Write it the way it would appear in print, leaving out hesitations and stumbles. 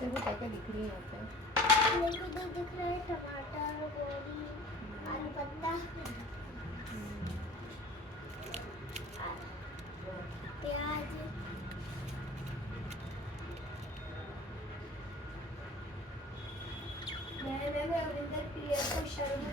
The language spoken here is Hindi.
तेरे को क्या क्या दिख रही है यहाँ पे? मेरे को तो दिख रहा है टमाटर, गोभी, आलू पत्ता, प्याज। मैं अविंदर प्रिया को शर्म